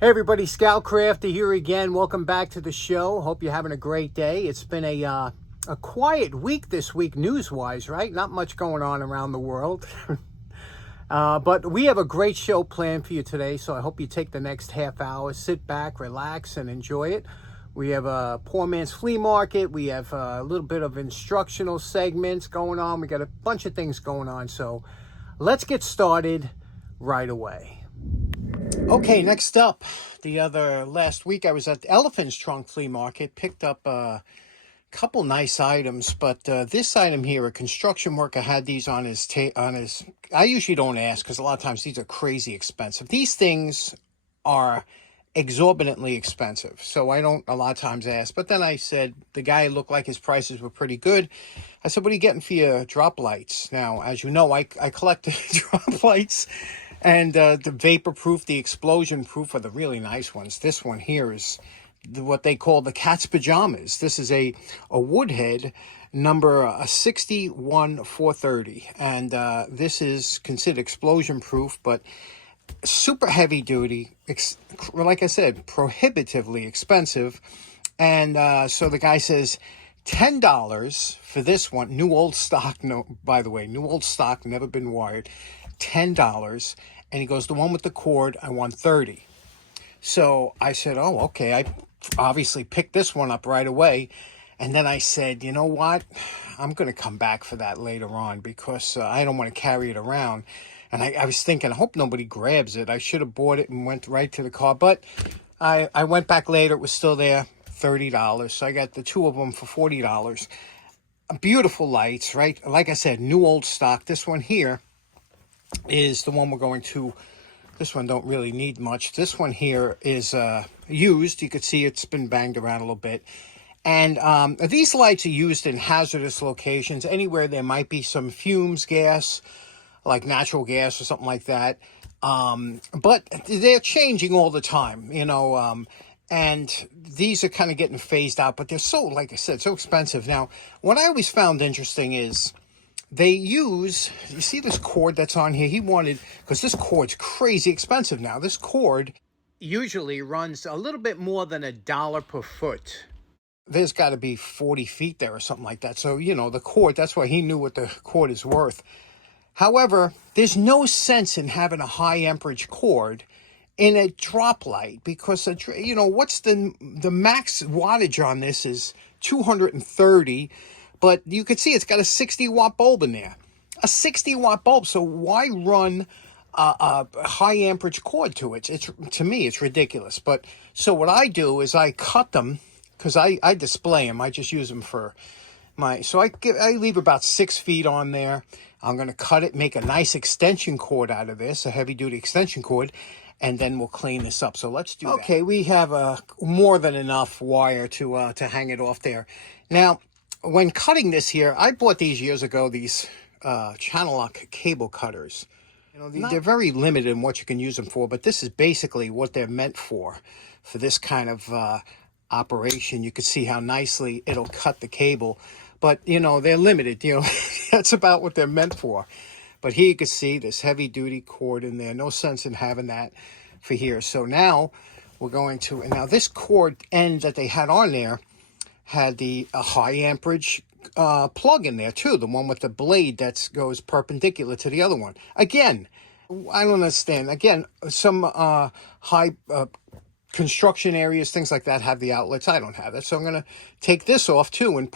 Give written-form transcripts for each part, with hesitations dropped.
Hey everybody, Scout Crafter here again. Welcome back to the show. Hope you're having a great day. It's been a quiet week this week news-wise, right? Not much going on around the world. But we have a great show planned for you today, so I hope you take the next half hour, sit back, relax, and enjoy it. We have a poor man's flea market. We have a little bit of instructional segments going on. We got a bunch of things going on, so let's get started right away. Okay, next up, last week I was at the Elephant's Trunk Flea Market, picked up a couple nice items, but this item here, a construction worker had these on his, I usually don't ask because a lot of times these are crazy expensive. These things are exorbitantly expensive, so I don't a lot of times ask, but then I said, the guy looked like his prices were pretty good. I said, what are you getting for your drop lights? Now, as you know, I collect drop lights. And the vapor proof, the explosion proof are the really nice ones. This one here is what they call the cat's pajamas. This is a Woodhead number 61430. And this is considered explosion proof, but super heavy duty. Like I said, prohibitively expensive. And so the guy says, $10 for this one. New old stock, no, by the way, new old stock, never been wired. $10. And he goes, the one with the cord, I want 30. So I said, oh, okay. I obviously picked this one up right away. And then I said, you know what? I'm going to come back for that later on because I don't want to carry it around. And I was thinking, I hope nobody grabs it. I should have bought it and went right to the car. But I went back later. It was still there, $30. So I got the two of them for $40. Beautiful lights, right? Like I said, new old stock. This one here is the one we're going to. This one don't really need much. This one here is used. You could see it's been banged around a little bit. And these lights are used in hazardous locations, anywhere there might be some fumes, gas, like natural gas or something like that. But they're changing all the time, you know, and these are kind of getting phased out, but they're so, like I said, so expensive. Now, what I always found interesting is they use, you see this cord that's on here? He wanted, because this cord's crazy expensive now. This cord usually runs a little bit more than $1 per foot. There's got to be 40 feet there or something like that. So, you know, the cord, that's why he knew what the cord is worth. However, there's no sense in having a high amperage cord in a drop light because, you know, what's the max wattage on this is 230. But you can see it's got a 60-watt bulb in there. A 60-watt bulb. So why run a high amperage cord to it? To me, it's ridiculous. But so what I do is I cut them because I display them. I just use them for my. So I leave about 6 feet on there. I'm going to cut it, make a nice extension cord out of this, a heavy-duty extension cord, and then we'll clean this up. So let's do that. Okay, we have more than enough wire to hang it off there. Now, when cutting this here, I bought these years ago, these channel lock cable cutters. You know, they're very limited in what you can use them for, but this is basically what they're meant for this kind of operation. You can see how nicely it'll cut the cable, but, you know, they're limited, you know, that's about what they're meant for. But here you can see this heavy-duty cord in there. No sense in having that for here. So now we're going to, and now this cord end that they had on there had a high amperage plug in there too, the one with the blade that goes perpendicular to the other one. Again, I don't understand. Again, some high construction areas, things like that, have the outlets. I don't have it, so I'm going to take this off too and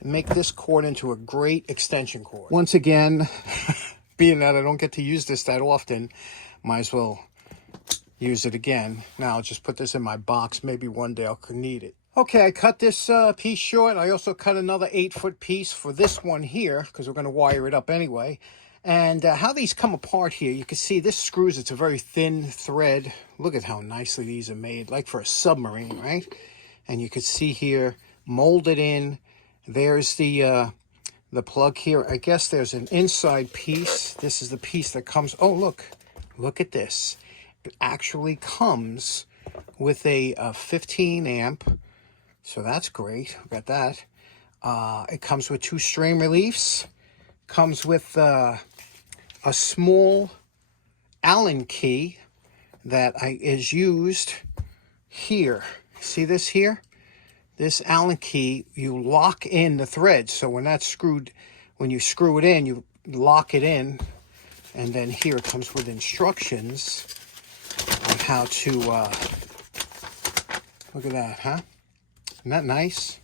make this cord into a great extension cord. Once again, being that I don't get to use this that often, might as well use it again. Now I'll just put this in my box. Maybe one day I'll need it. Okay, I cut this piece short. I also cut another 8-foot piece for this one here because we're going to wire it up anyway. And how these come apart here, you can see this screws, it's a very thin thread. Look at how nicely these are made, like for a submarine, right? And you can see here, molded in. There's the plug here. I guess there's an inside piece. This is the piece that comes, oh, look at this. It actually comes with a 15 amp. So that's great. Got that. It comes with 2 strain reliefs. Comes with a small Allen key that is used here. See this here? This Allen key, you lock in the threads. So when that's screwed, when you screw it in, you lock it in. And then here it comes with instructions on how to, look at that, huh? Isn't that nice?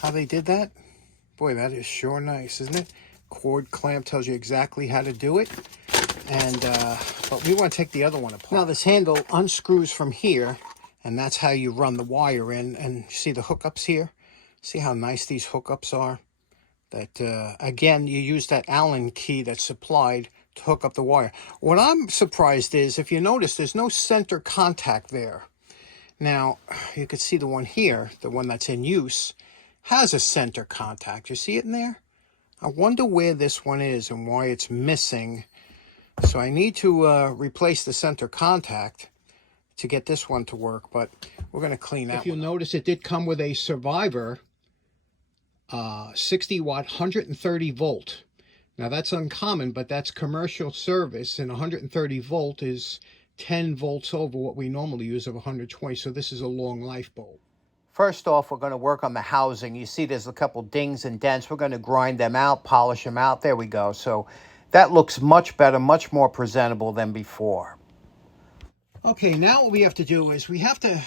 How they did that? Boy, that is sure nice, isn't it? Cord clamp tells you exactly how to do it. And, but we want to take the other one apart. Now this handle unscrews from here, and that's how you run the wire in. And see the hookups here? See how nice these hookups are? That, again, you use that Allen key that's supplied to hook up the wire. What I'm surprised is, if you notice, there's no center contact there. Now, you can see the one here, the one that's in use, has a center contact. You see it in there? I wonder where this one is and why it's missing. So I need to replace the center contact to get this one to work, but we're going to clean that. If you'll notice, it did come with a Survivor 60 watt 130 volt. Now that's uncommon, but that's commercial service, and 130 volt is 10 volts over what we normally use of 120, so this is a long life bulb. First off, we're going to work on the housing. You see there's a couple dings and dents. We're going to grind them out, polish them out. There we go. So that looks much better, much more presentable than before. Okay, now what we have to do is we have to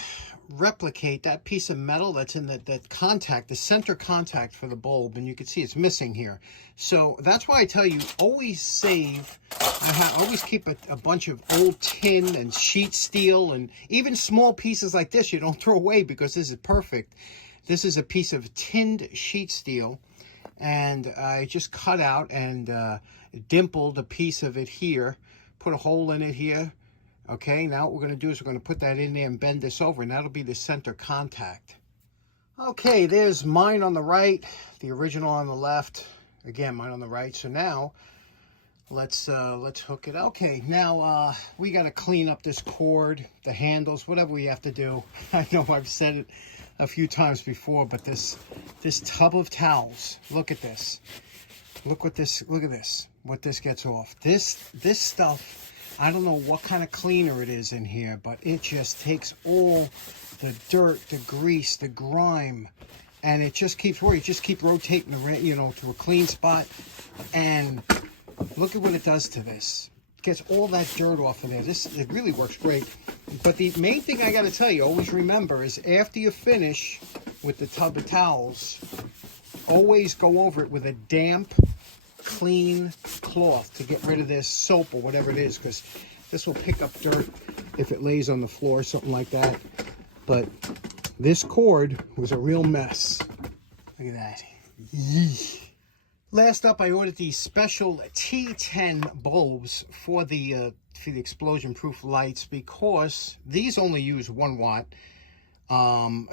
replicate that piece of metal that's in that contact, the center contact for the bulb, and you can see it's missing here. So that's why I tell you, always save. Always keep a bunch of old tin and sheet steel, and even small pieces like this you don't throw away, because this is perfect. This is a piece of tinned sheet steel, and I just cut out and dimpled a piece of it here, put a hole in it here. Okay, now what we're going to do is we're going to put that in there and bend this over, and that'll be the center contact. Okay, there's mine on the right, the original on the left. Again, mine on the right. So now let's hook it. Okay, now we got to clean up this cord, the handles, whatever we have to do. I know I've said it a few times before, but this tub of towels. Look at this. Look at this. What this gets off. This stuff. I don't know what kind of cleaner it is in here, but it just takes all the dirt, the grease, the grime, and it just keeps working. Just keep rotating the, to a clean spot, and look at what it does to this. It gets all that dirt off of there. It really works great. But the main thing I got to tell you, always remember, is after you finish with the tub of towels, always go over it with a damp, clean cloth to get rid of this soap or whatever it is, because this will pick up dirt if it lays on the floor, something like that. But this cord was a real mess. Look at that. Yee. Last up, I ordered these special T10 bulbs for the explosion proof lights, because these only use 1 watt.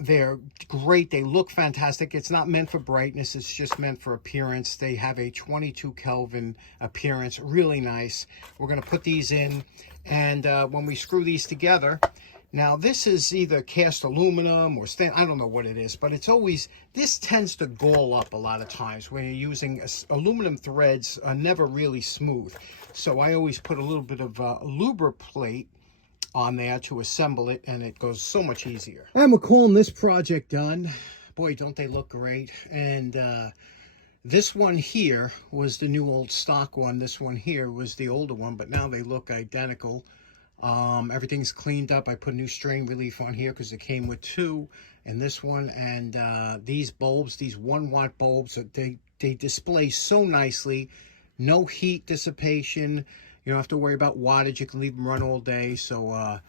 They're great. They look fantastic. It's not meant for brightness. It's just meant for appearance. They have a 22 Kelvin appearance. Really nice. We're going to put these in, and when we screw these together, now this is either cast aluminum or I don't know what it is, but it's always, this tends to gall up a lot of times when you're using aluminum threads. Are never really smooth. So I always put a little bit of lubriplate on there to assemble it, and it goes so much easier. And we're calling this project done. Boy, don't they look great. And this one here was the new old stock one. This one here was the older one, but now they look identical. Everything's cleaned up. I put new strain relief on here because it came with 2 and this one. And these bulbs, these 1 watt bulbs, they display so nicely. No heat dissipation. You don't have to worry about wattage. You can leave them run all day. So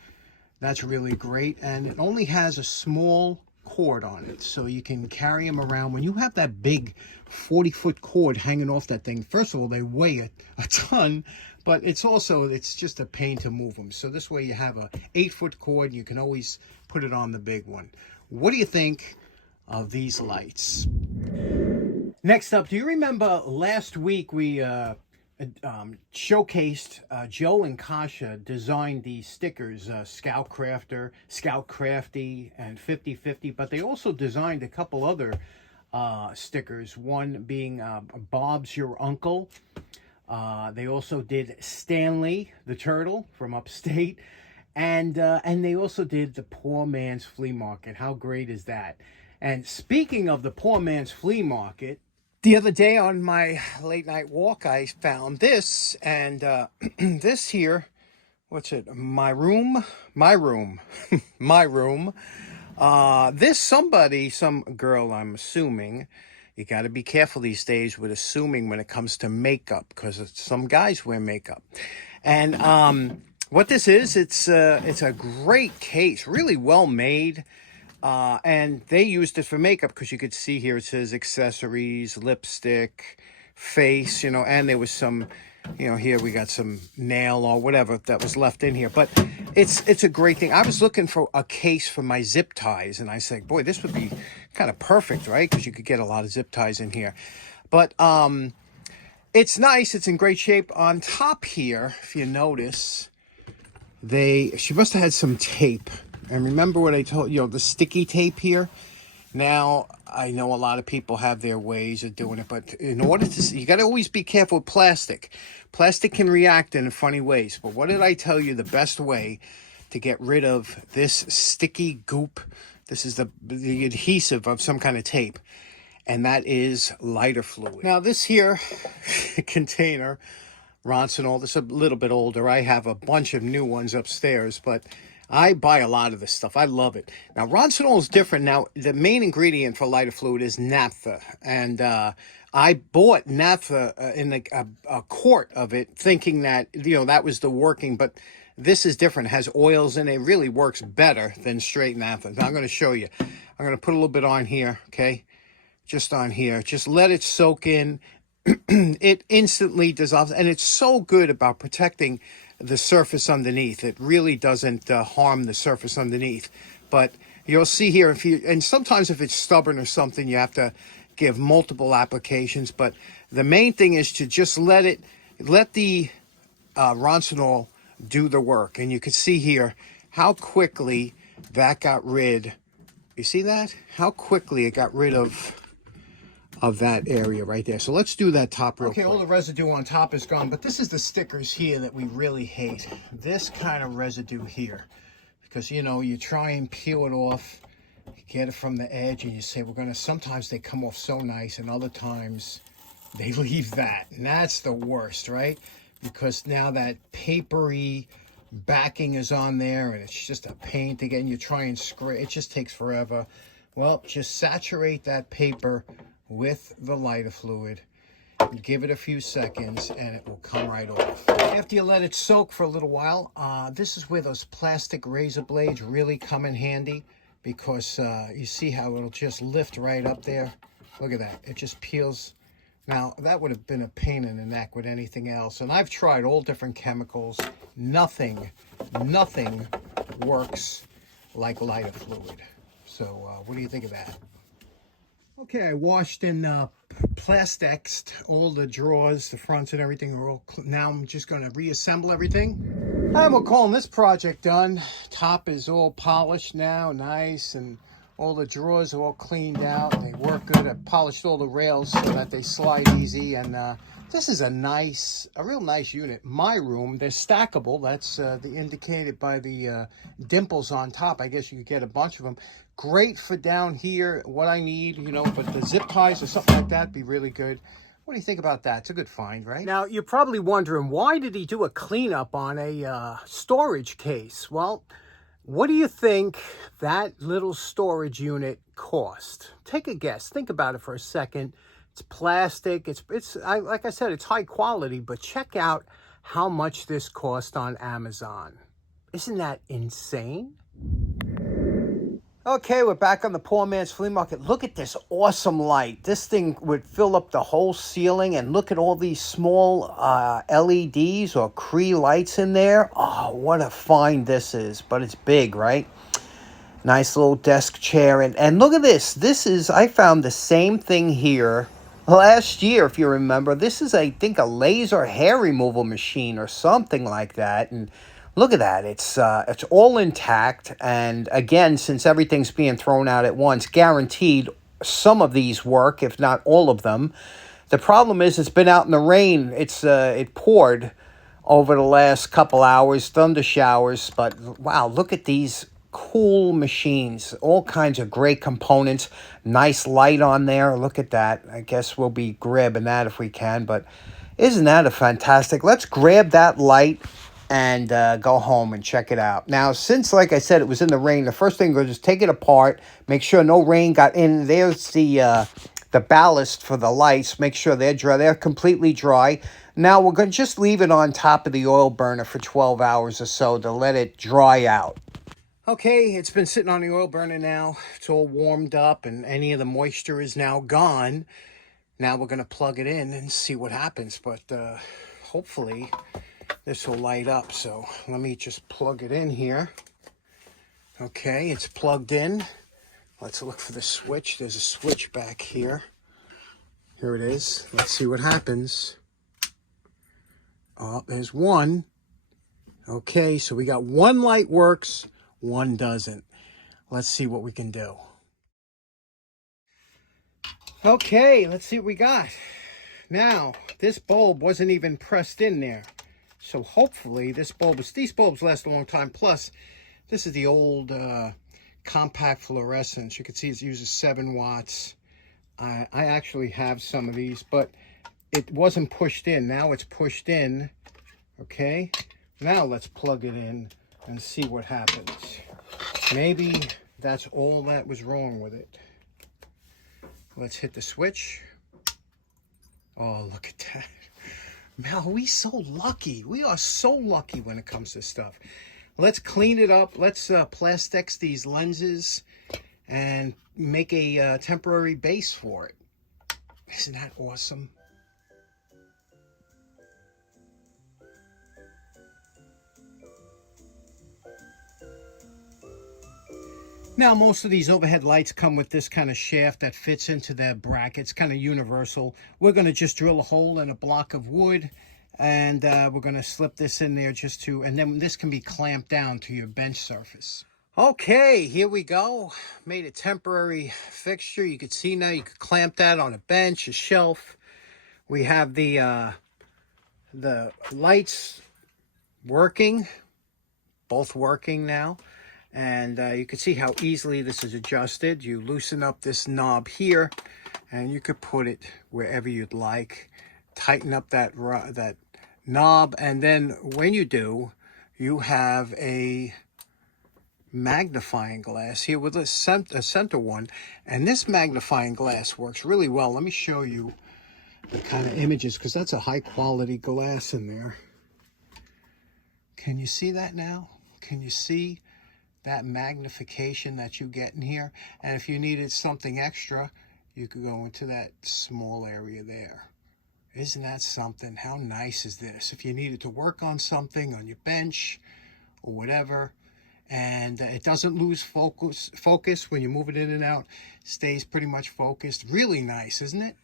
that's really great. And it only has a small cord on it, so you can carry them around. When you have that big 40-foot cord hanging off that thing, first of all, they weigh a ton, but it's just a pain to move them. So this way you have a 8-foot cord. You can always put it on the big one. What do you think of these lights? Next up, do you remember last week we showcased Joe and Kasha designed these stickers, Scout Crafty, and 50/50, but they also designed a couple other stickers, one being Bob's Your Uncle. They also did Stanley the Turtle from upstate, And they also did the poor man's flea market. How great is that? And speaking of the poor man's flea market, the other day on my late night walk, I found this, and this here, what's it? My room, my room, my room. This somebody, some girl, I'm assuming. You got to be careful these days with assuming when it comes to makeup, because some guys wear makeup. And what this is, it's a great case, really well made. And they used it for makeup because you could see here it says accessories, lipstick, face, and there was some, here we got some nail or whatever that was left in here. But it's a great thing. I was looking for a case for my zip ties, and I said, boy, this would be kind of perfect, right? Because you could get a lot of zip ties in here. But it's nice. It's in great shape. On top here, if you notice, she must have had some tape. And remember what I told you, the sticky tape here? Now, I know a lot of people have their ways of doing it, but in order to, you got to always be careful with plastic. Plastic can react in funny ways. But what did I tell you the best way to get rid of this sticky goop? This is the adhesive of some kind of tape. And that is lighter fluid. Now, this here container, Roncinol, this is a little bit older. I have a bunch of new ones upstairs, but I buy a lot of this stuff. I love it. Now, Roncinol is different. Now, the main ingredient for lighter fluid is naphtha. And I bought naphtha in a quart of it, thinking that, that was the working. But this is different. It has oils in it. It really works better than straight naphtha. Now, I'm going to show you. I'm going to put a little bit on here, okay? Just on here. Just let it soak in. It instantly dissolves. And it's so good about protecting the surface underneath. It really doesn't harm the surface underneath. But you'll see here, and sometimes if it's stubborn or something, you have to give multiple applications. But the main thing is to just let the Roncinol do the work. And you can see here how quickly that got rid. You see that? How quickly it got rid of that area right there. So let's do that top real quick. Okay, all the residue on top is gone, but this is the stickers here that we really hate. This kind of residue here. Because, you try and peel it off, get it from the edge, and you say, sometimes they come off so nice, and other times they leave that. And that's the worst, right? Because now that papery backing is on there, and it's just a pain to get, and you try and scrape, it just takes forever. Well, just saturate that paper with the lighter fluid, give it a few seconds, and it will come right off. After you let it soak for a little while, this is where those plastic razor blades really come in handy, because you see how it'll just lift right up there. Look at that. It just peels. Now, that would have been a pain in the neck with anything else, and I've tried all different chemicals. Nothing works like lighter fluid. So what do you think of that? Okay, I washed and plasticed all the drawers, the fronts and everything are all now I'm just going to reassemble everything. And we're calling this project done. Top is all polished now, nice, and all the drawers are all cleaned out. They work good. I polished all the rails so that they slide easy, and this is a real nice unit. My room, they're stackable. That's indicated by the dimples on top. I guess you could get a bunch of them. Great for down here, what I need, but the zip ties or something like that be really good. What do you think about that? It's a good find, right? Now, you're probably wondering, why did he do a cleanup on a storage case? Well, what do you think that little storage unit cost? Take a guess. Think about it for a second. It's plastic. Like I said, it's high quality, but check out how much this cost on Amazon. Isn't that insane? Okay, we're back on the poor man's flea market. Look at this awesome light. This thing would fill up the whole ceiling, and look at all these small LEDs or Cree lights in there. Oh, what a find this is, but it's big, right? Nice little desk chair, and look at this. I found the same thing here last year, if you remember. This is, I think, a laser hair removal machine or something like that, and look at that. It's all intact. And again, since everything's being thrown out at once, guaranteed some of these work, if not all of them. The problem is it's been out in the rain. It poured over the last couple hours, thunder showers. But wow, look at these cool machines, all kinds of great components, nice light on there. Look at that. I guess we'll be grabbing that if we can, but isn't that a fantastic? Let's grab that light and go home and check it out. Now, since, like I said, it was in the rain, the first thing was just take it apart, make sure no rain got in. There's the ballast for the lights. Make sure they're dry. They're completely dry. Now, we're going to just leave it on top of the oil burner for 12 hours or so to let it dry out. Okay, it's been sitting on the oil burner now. It's all warmed up and any of the moisture is now gone. Now we're going to plug it in and see what happens. But hopefully this will light up. So let me just plug it in here. Okay, it's plugged in. Let's look for the switch. There's a switch back here. Here it is. Let's see what happens. Oh, there's one. Okay, so we got one light works, one doesn't. Let's see what we can do. Okay, let's see what we got. Now, this bulb wasn't even pressed in there. So hopefully these bulbs last a long time. Plus, this is the old compact fluorescence. You can see it uses 7 watts. I actually have some of these, but it wasn't pushed in. Now it's pushed in. Okay, now let's plug it in and see what happens. Maybe that's all that was wrong with it. Let's hit the switch. Oh, look at that. Man, we so lucky. We are so lucky when it comes to stuff. Let's clean it up. Let's plastics these lenses and make a temporary base for it. Isn't that awesome? Now, most of these overhead lights come with this kind of shaft that fits into their brackets, kind of universal. We're going to just drill a hole in a block of wood, and we're going to slip this in there just to, and then this can be clamped down to your bench surface. Okay, here we go. Made a temporary fixture. You can see now you can clamp that on a bench, a shelf. We have the lights working, both working now. And you can see how easily this is adjusted. You loosen up this knob here, and you could put it wherever you'd like. Tighten up that knob, and then when you do, you have a magnifying glass here with a center one. And this magnifying glass works really well. Let me show you the kind of images, because that's a high-quality glass in there. Can you see that now? Can you see that magnification that you get in here? And if you needed something extra, you could go into that small area there. Isn't that something? How nice is this? If you needed to work on something on your bench or whatever, and it doesn't lose focus when you move it in and out, stays pretty much focused. Really nice, isn't it?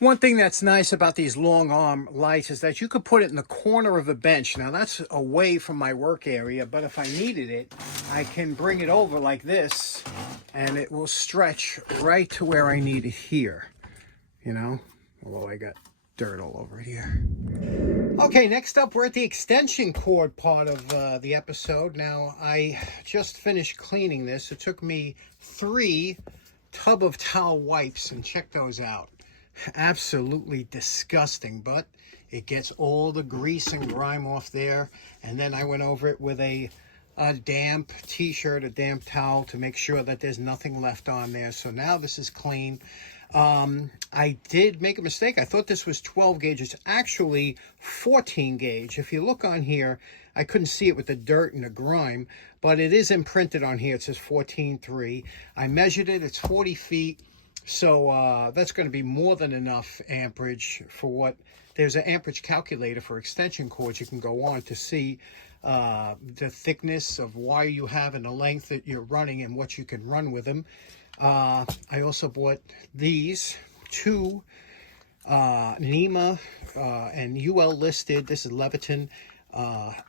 One thing that's nice about these long arm lights is that you could put it in the corner of the bench. Now that's away from my work area, but if I needed it, I can bring it over like this and it will stretch right to where I need it here, you know, although I got dirt all over here. Okay, next up, we're at the extension cord part of the episode. Now, I just finished cleaning this. It took me 3 tub of towel wipes, and check those out. Absolutely disgusting, but it gets all the grease and grime off there. And then I went over it with a damp t-shirt, a damp towel, to make sure that there's nothing left on there. So now this is clean. I did make a mistake. I thought this was 12 gauge. It's actually 14 gauge. If you look on here, I couldn't see it with the dirt and the grime, but it is imprinted on here. It says 14.3. I measured it. It's 40 feet. So that's going to be more than enough amperage for what, there's an amperage calculator for extension cords you can go on to see the thickness of wire you have and the length that you're running and what you can run with them. I also bought these 2 NEMA and UL listed, this is Leviton,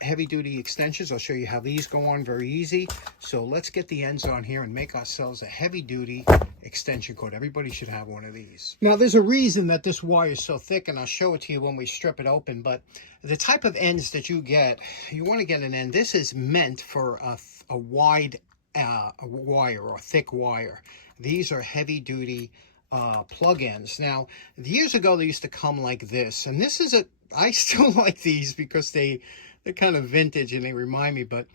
heavy duty extensions. I'll show you how these go on very easy. So let's get the ends on here and make ourselves a heavy duty extension cord. Everybody should have one of these. Now, there's a reason that this wire is so thick, and I'll show it to you when we strip it open, but the type of ends that you get, you want to get an end. This is meant for a wide wire or thick wire. These are heavy-duty plug ends. Now, years ago, they used to come like this, and this is I still like these because they're kind of vintage and they remind me, but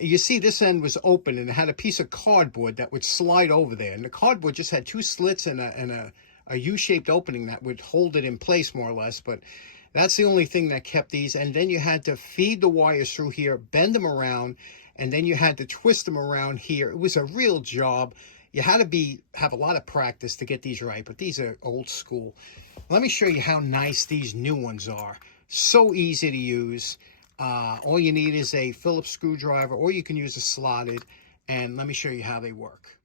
you see this end was open and it had a piece of cardboard that would slide over there, and the cardboard just had 2 slits and a U-shaped opening that would hold it in place more or less, but that's the only thing that kept these. And then you had to feed the wires through here, bend them around, and then you had to twist them around here. It was a real job. You had to have a lot of practice to get these right, but these are old school. Let me show you how nice these new ones are. So easy to use. All you need is a Phillips screwdriver, or you can use a slotted, and let me show you how they work.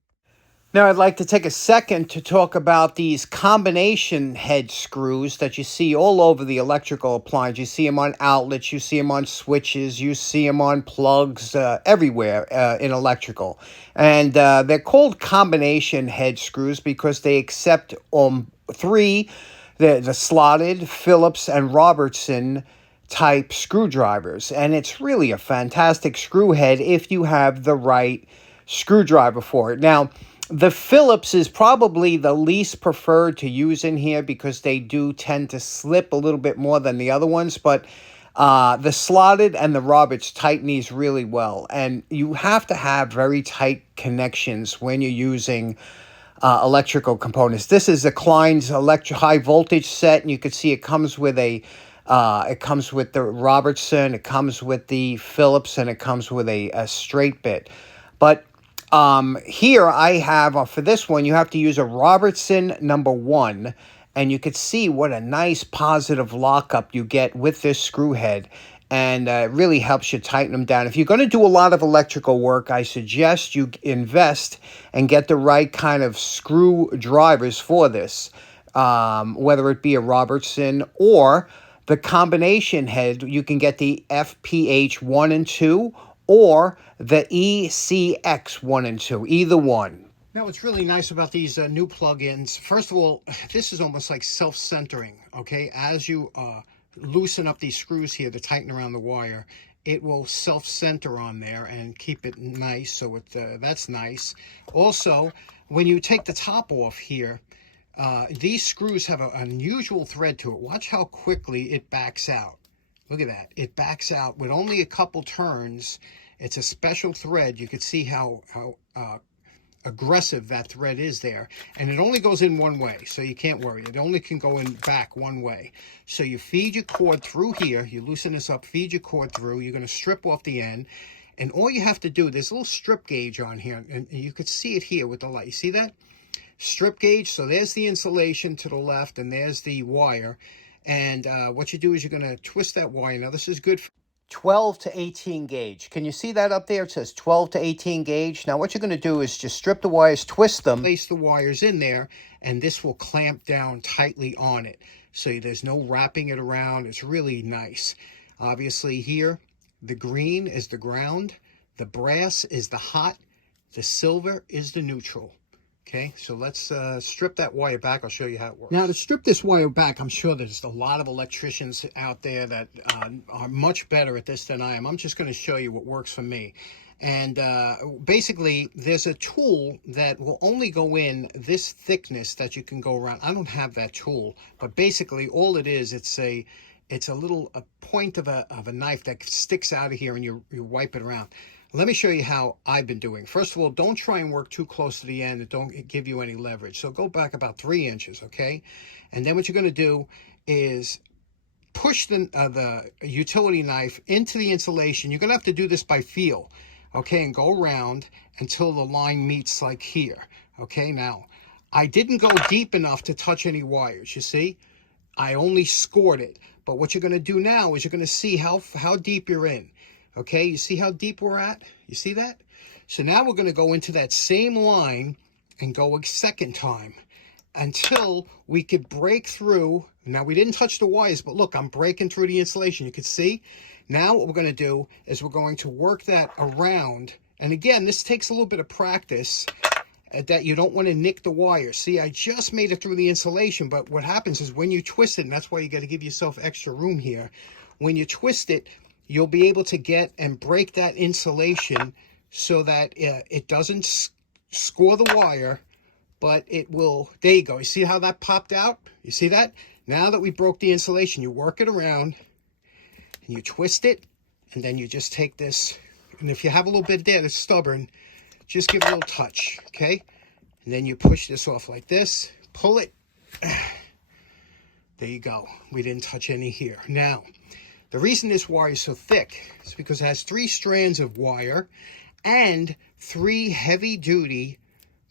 Now, I'd like to take a second to talk about these combination head screws that you see all over the electrical appliance. You see them on outlets, you see them on switches, you see them on plugs, everywhere in electrical. And they're called combination head screws because they accept 3, the slotted, Phillips, and Robertson type screwdrivers. And it's really a fantastic screw head if you have the right screwdriver for it. Now, the Phillips is probably the least preferred to use in here because they do tend to slip a little bit more than the other ones, but the slotted and the Roberts tighten these really well. And you have to have very tight connections when you're using electrical components. This is a Klein's high voltage set, and you can see it comes with it comes with the Robertson, it comes with the Phillips, and it comes with a straight bit. But here I have, for this one, you have to use a Robertson #1, and you could see what a nice positive lockup you get with this screw head, and it really helps you tighten them down. If you're going to do a lot of electrical work, I suggest you invest and get the right kind of screw drivers for this, whether it be a Robertson or the combination head. You can get the FPH 1 and 2 or the ECX 1 and 2, either one. Now, what's really nice about these new plugins, first of all, this is almost like self-centering, okay? As you loosen up these screws here to tighten around the wire, it will self-center on there and keep it nice, so that's nice. Also, when you take the top off here, these screws have an unusual thread to it. Watch how quickly it backs out. Look at that. It backs out with only a couple turns. It's a special thread. You can see how aggressive that thread is there. And it only goes in one way, so you can't worry. It only can go in back one way. So you feed your cord through here. You loosen this up, feed your cord through. You're going to strip off the end. And all you have to do, there's a little strip gauge on here. And you could see it here with the light. You see that? Strip gauge. So there's the insulation to the left, and there's the wire. And what you do is you're going to twist that wire. Now, this is good for 12 to 18 gauge. Can you see that up there? It says 12 to 18 gauge. Now, what you're going to do is just strip the wires, twist them, place the wires in there, and this will clamp down tightly on it. So there's no wrapping it around. It's really nice. Obviously, here, the green is the ground. The brass is the hot. The silver is the neutral. Okay, so let's strip that wire back. I'll show you how it works. Now, to strip this wire back, I'm sure there's a lot of electricians out there that are much better at this than I am. I'm just going to show you what works for me. And basically, there's a tool that will only go in this thickness that you can go around. I don't have that tool, but basically, all it is, it's a little point of a knife that sticks out of here, and you wipe it around. Let me show you how I've been doing. First of all, don't try and work too close to the end. It don't give you any leverage. So go back about 3 inches, okay? And then what you're going to do is push the utility knife into the insulation. You're going to have to do this by feel, okay? And go around until the line meets like here, okay? Now, I didn't go deep enough to touch any wires, you see? I only scored it. But what you're going to do now is you're going to see how deep you're in. Okay, you see how deep we're at? You see that? So now we're going to go into that same line and go a second time until we could break through. Now, we didn't touch the wires, but look, I'm breaking through the insulation. You can see. Now what we're going to do is we're going to work that around. And again, this takes a little bit of practice. that you don't want to nick the wire. See, I just made it through the insulation, but what happens is when you twist it, and that's why you got to give yourself extra room here, when you twist it, you'll be able to get and break that insulation so that it doesn't score the wire, but it will. There you go. You see how that popped out? You see that? Now that we broke the insulation, you work it around and you twist it, and then you just take this, and if you have a little bit there that's stubborn, just give it a little touch, okay? And then you push this off like this, pull it. There you go. We didn't touch any here. Now, the reason this wire is so thick is because it has 3 strands of wire and 3 heavy-duty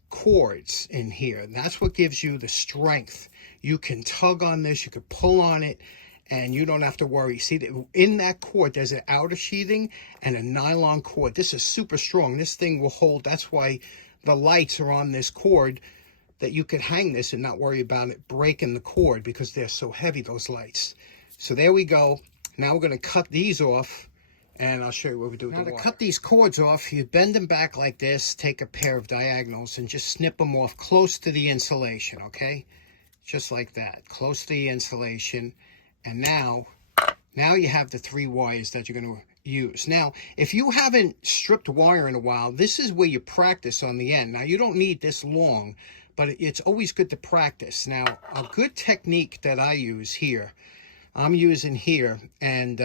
cords in here. And that's what gives you the strength. You can tug on this, you can pull on it, and you don't have to worry. See, in that cord, there's an outer sheathing and a nylon cord. This is super strong. This thing will hold. That's why the lights are on this cord, that you could hang this and not worry about it breaking the cord because they're so heavy, those lights. So there we go. Now we're going to cut these off, and I'll show you what we do with the wire. Now to cut these cords off, you bend them back like this, take a pair of diagonals, and just snip them off close to the insulation, okay? Just like that, close to the insulation. And now you have the 3 wires that you're going to use. Now, if you haven't stripped wire in a while, this is where you practice on the end. Now, you don't need this long, but it's always good to practice. Now, a good technique that I use here, I'm using here, and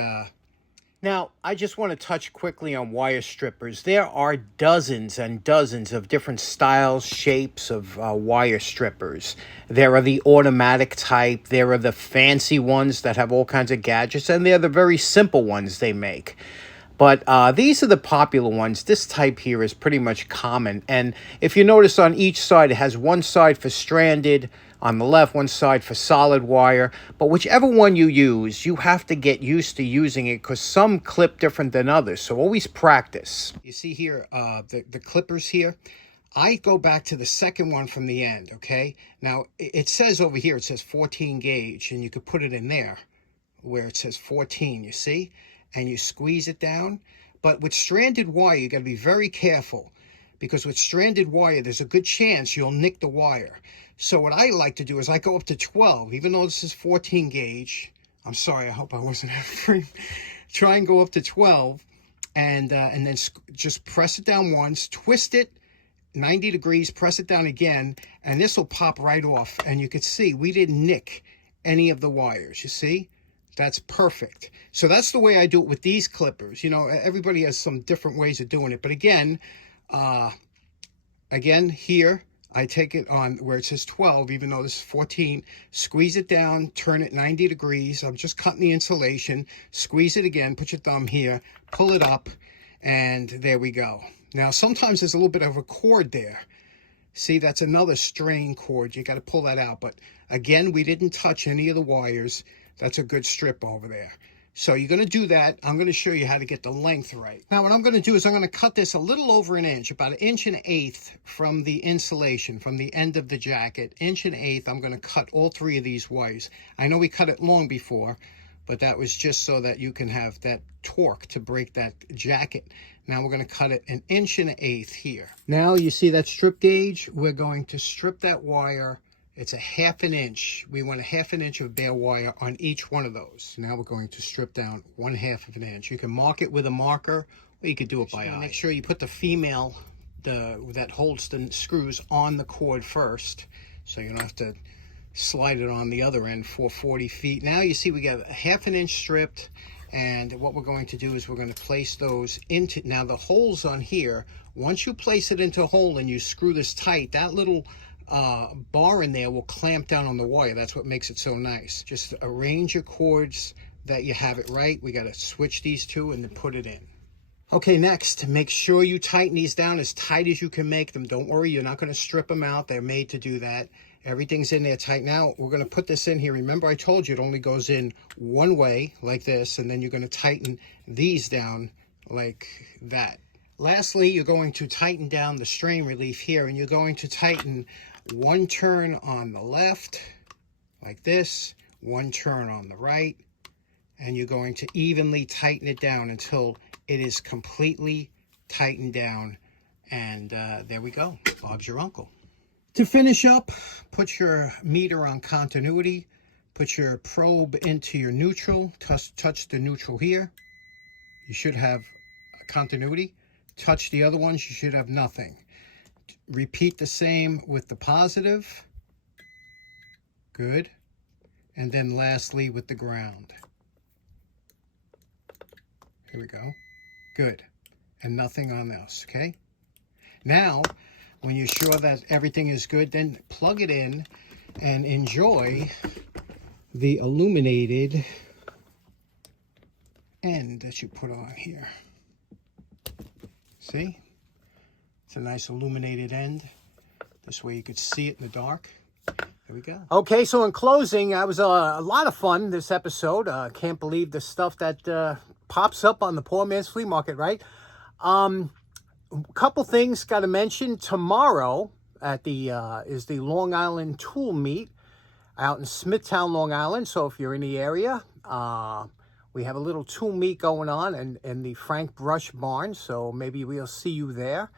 now I just want to touch quickly on wire strippers. There are dozens and dozens of different styles, shapes of wire strippers. There are the automatic type, there are the fancy ones that have all kinds of gadgets, and there are the very simple ones they make. But these are the popular ones. This type here is pretty much common. And if you notice on each side, it has one side for stranded, on the left, one side for solid wire. But whichever one you use, you have to get used to using it because some clip different than others. So always practice. You see here, the clippers here. I go back to the second one from the end, okay? Now, it says over here, it says 14 gauge, and you could put it in there where it says 14, you see? And you squeeze it down. But with stranded wire, you got to be very careful, because with stranded wire, there's a good chance you'll nick the wire. So what I like to do is I go up to 12, even though this is 14 gauge. I'm sorry, I hope I wasn't free. Try and go up to 12, and then just press it down once, twist it 90 degrees, press it down again, and this will pop right off. And you can see we didn't nick any of the wires, you see? That's perfect. So that's the way I do it with these clippers. You know, everybody has some different ways of doing it. But again, here, I take it on where it says 12, even though this is 14, squeeze it down, turn it 90 degrees. I'm just cutting the insulation, squeeze it again, put your thumb here, pull it up, and there we go. Now, sometimes there's a little bit of a cord there. See, that's another strain cord. You got to pull that out. But again, we didn't touch any of the wires. That's a good strip over there. So you're going to do that. I'm going to show you how to get the length right. Now, what I'm going to do is I'm going to cut this a little over an inch, about 1 1/8 from the insulation, from the end of the jacket. 1 1/8. I'm going to cut all 3 of these wires. I know we cut it long before, but that was just so that you can have that torque to break that jacket. Now we're going to cut it 1 1/8 here. Now you see that strip gauge? We're going to strip that wire. It's a 1/2 inch. We want a 1/2 inch of bare wire on each one of those. Now we're going to strip down 1/2 inch. You can mark it with a marker, or you could do it by eye. Make sure you put the female, that holds the screws on the cord first, so you don't have to slide it on the other end for 40 feet. Now you see we got a 1/2 inch stripped, and what we're going to do is we're going to place those into, now the holes on here, once you place it into a hole and you screw this tight, that little bar in there will clamp down on the wire. That's what makes it so nice. Just arrange your cords that you have it right. We got to switch these two and then put it in. Okay, next, make sure you tighten these down as tight as you can make them. Don't worry, you're not going to strip them out. They're made to do that. Everything's in there tight. Now, we're going to put this in here. Remember, I told you it only goes in one way, like this, and then you're going to tighten these down like that. Lastly, you're going to tighten down the strain relief here, and you're going to tighten 1 turn on the left, like this, 1 turn on the right, and you're going to evenly tighten it down until it is completely tightened down, And there we go. Bob's your uncle. To finish up, put your meter on continuity. Put your probe into your neutral. Touch the neutral here. You should have continuity. Touch the other ones. You should have nothing. Repeat the same with the positive. Good. And then lastly with the ground. Here we go. Good. And nothing on this, okay? Now, when you're sure that everything is good, then plug it in and enjoy the illuminated end that you put on here. See? It's a nice illuminated end. This way you could see it in the dark. There we go. Okay, so in closing, that was a lot of fun, this episode. Can't believe the stuff that pops up on the poor man's flea market, right? A couple things got to mention. Tomorrow at is the Long Island Tool Meet out in Smithtown, Long Island. So if you're in the area, we have a little tool meet going on in the Frank Brush Barn. So maybe we'll see you there.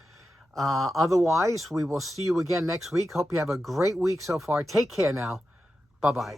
Otherwise, we will see you again next week. Hope you have a great week so far. Take care now. Bye-bye.